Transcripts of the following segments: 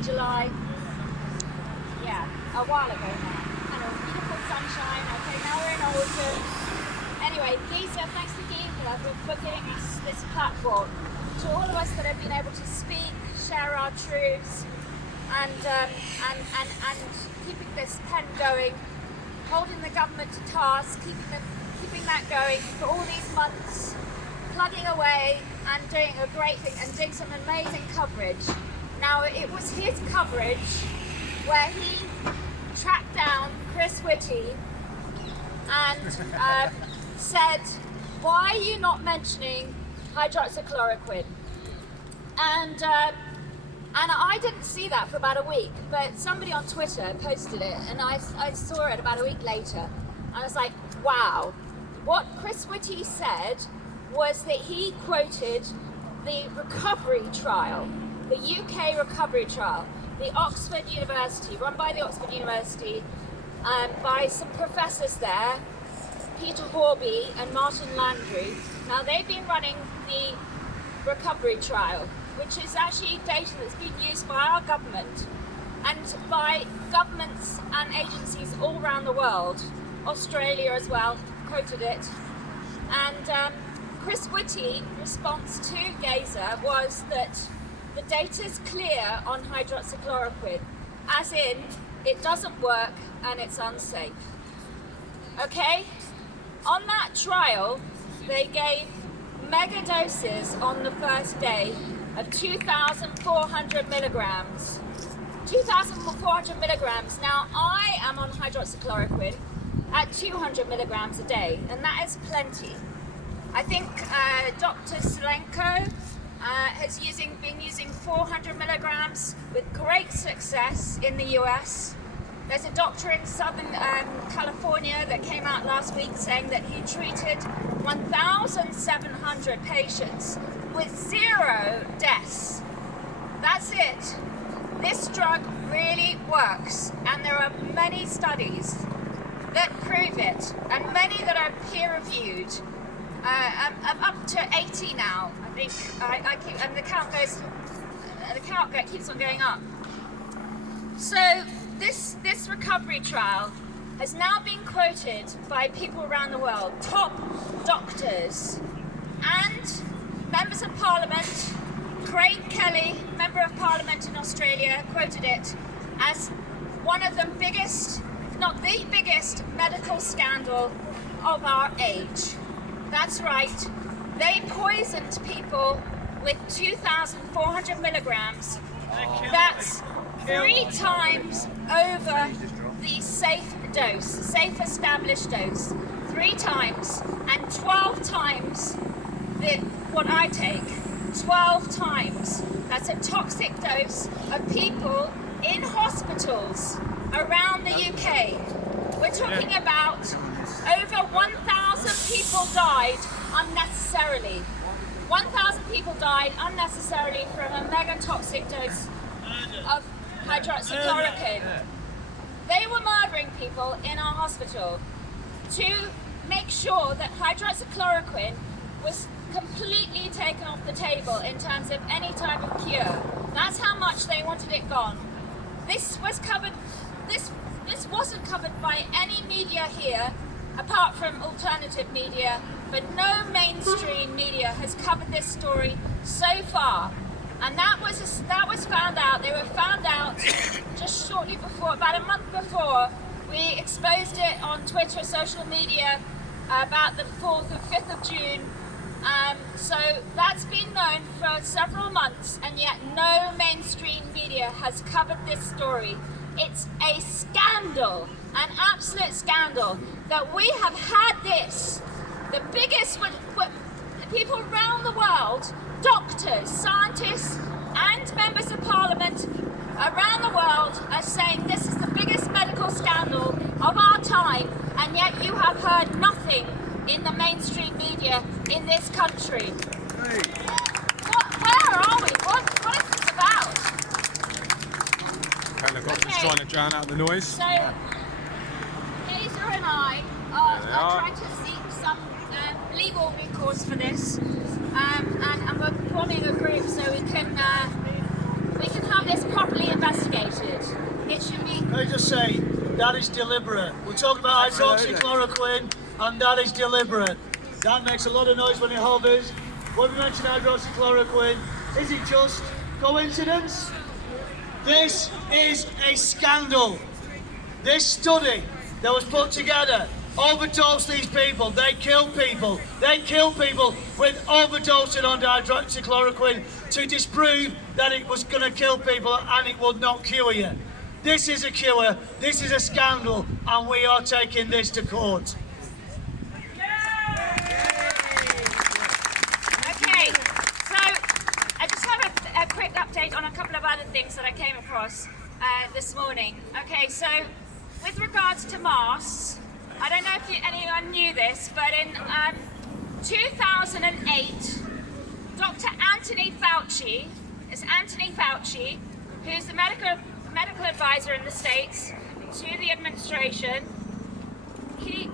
in July. Yeah, a while ago now. And it was beautiful sunshine. Okay, now we're in autumn. Anyway, Geza, thanks to Geza for giving us this platform. To all of us that have been able to speak, share our truths, and keeping this pen going, holding the government to task, keeping that going for all these months, plugging away and doing a great thing and doing some amazing coverage. Now, it was his coverage where he tracked down Chris Whitty and said, "Why are you not mentioning hydroxychloroquine?" And I didn't see that for about a week, but somebody on Twitter posted it, and I saw it about a week later. I was like, wow. What Chris Whitty said was that he quoted the recovery trial, the UK recovery trial, the Oxford University, run by the Oxford University, by some professors there, Peter Horby and Martin Landry. Now, they've been running the recovery trial, which is actually data that's been used by our government and by governments and agencies all around the world. Australia as well quoted it. And Chris Whitty's response to Geza was that the data's clear on hydroxychloroquine, as in it doesn't work and it's unsafe. Okay? On that trial, they gave mega doses on the first day of 2,400 milligrams. 2,400 milligrams. Now, I am on hydroxychloroquine at 200 milligrams a day, and that is plenty. I think Dr. Selenko has been using 400 milligrams with great success in the US. There's a doctor in Southern California that came out last week saying that he treated 1,700 patients with 0 deaths. That's it. This drug really works, and there are many studies that prove it, and many that are peer-reviewed. I'm up to 80 now, I think. And the count keeps on going up. So this recovery trial has now been quoted by people around the world, top doctors and members of Parliament. Craig Kelly, Member of Parliament in Australia, quoted it as one of the biggest, if not the biggest, medical scandal of our age. That's right. They poisoned people with 2,400 milligrams. That's 3 times over the safe established dose. 3 times, and 12 times what I take. 12 times. That's a toxic dose of people in hospitals around the UK. We're talking about over 1,000 people died unnecessarily. 1,000 people died unnecessarily from a mega toxic dose of hydroxychloroquine. They were murdering people in our hospital to make sure that hydroxychloroquine was completely taken off the table in terms of any type of cure. That's how much they wanted it gone. This wasn't covered by any media here, apart from alternative media, but no mainstream media has covered this story so far. And that was found out. They were found out just shortly before, about a month before, we exposed it on Twitter, social media, about the 4th or 5th of June. So that's been known for several months, and yet no mainstream media has covered this story. It's a scandal, an absolute scandal, that we have had this. The biggest, people around the world, doctors, scientists, and members of Parliament around the world are saying this is the biggest medical scandal of our time, and yet you have heard nothing in the mainstream media in this country. Hey. Where are we? What is this about? Helicopter's trying to drown out the noise. So, Geza and I are trying to seek some legal recourse for this, and we're forming a group so we can have this properly investigated. It should be. Can I just say, that is deliberate. We're talking about hydroxychloroquine, and that is deliberate. That makes a lot of noise when it hovers. When we mention hydroxychloroquine, is it just coincidence? This is a scandal. This study that was put together overdosed these people. They kill people. They kill people with overdosing on hydroxychloroquine to disprove that it was going to kill people and it would not cure you. This is a cure. This is a scandal, and we are taking this to court. Okay, so I just have a quick update on a couple of other things that I came across this morning. Okay, so with regards to masks, I don't know if anyone knew this, but in 2008, Dr. Anthony Fauci, who's the medical advisor in the States to the administration, maybe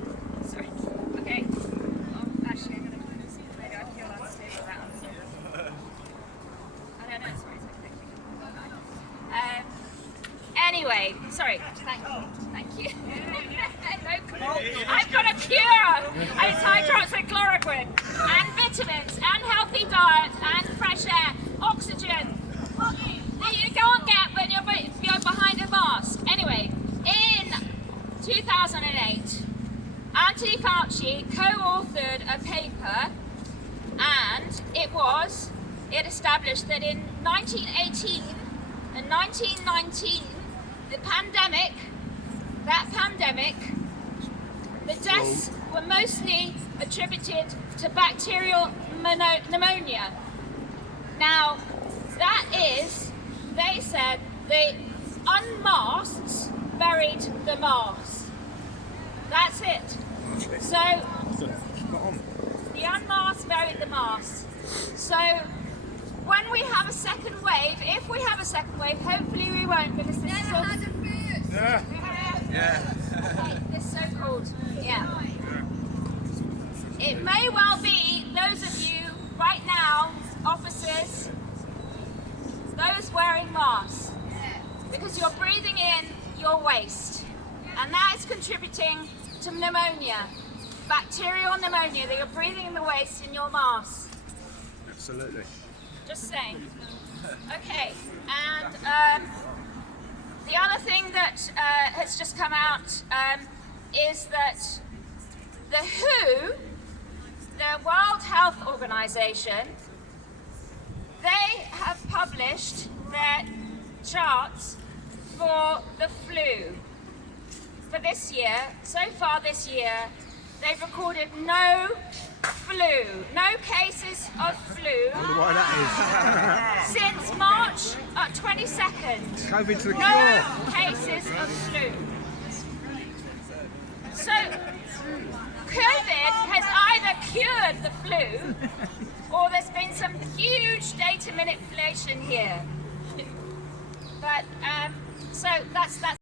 I feel unstable that. I don't know, sorry. Anyway, sorry, thank you. I've got a cure! It's hydroxychloroquine, and vitamins, and healthy diet, and fresh air, oxygen. That you can't get when you're behind a mask. Anyway, in 2008, Anthony Fauci co-authored a paper, and it established that in 1918 and 1919, the pandemic, the deaths were mostly attributed to bacterial pneumonia. Now, that is, they said, the unmasked buried the masks. That's it. So, the unmasked buried the masks. So, when we have a second wave, if we have a second wave, hopefully we won't, because this is all... Yeah. Okay, this is so cold. Yeah. It may well be those of you right now, officers, those wearing masks, because you're breathing in your waste, and that is contributing to pneumonia, bacterial pneumonia, that you're breathing in the waste in your mask. Absolutely. Just saying. Okay, and the other thing that has just come out is that the WHO, the World Health Organization, they have published their charts for the flu for this year. So far this year, they've recorded no cases of flu Why that since March 22nd. COVID's the No cure. cases of flu. So, COVID has either cured the flu, or there's been some huge data manipulation here. But so that's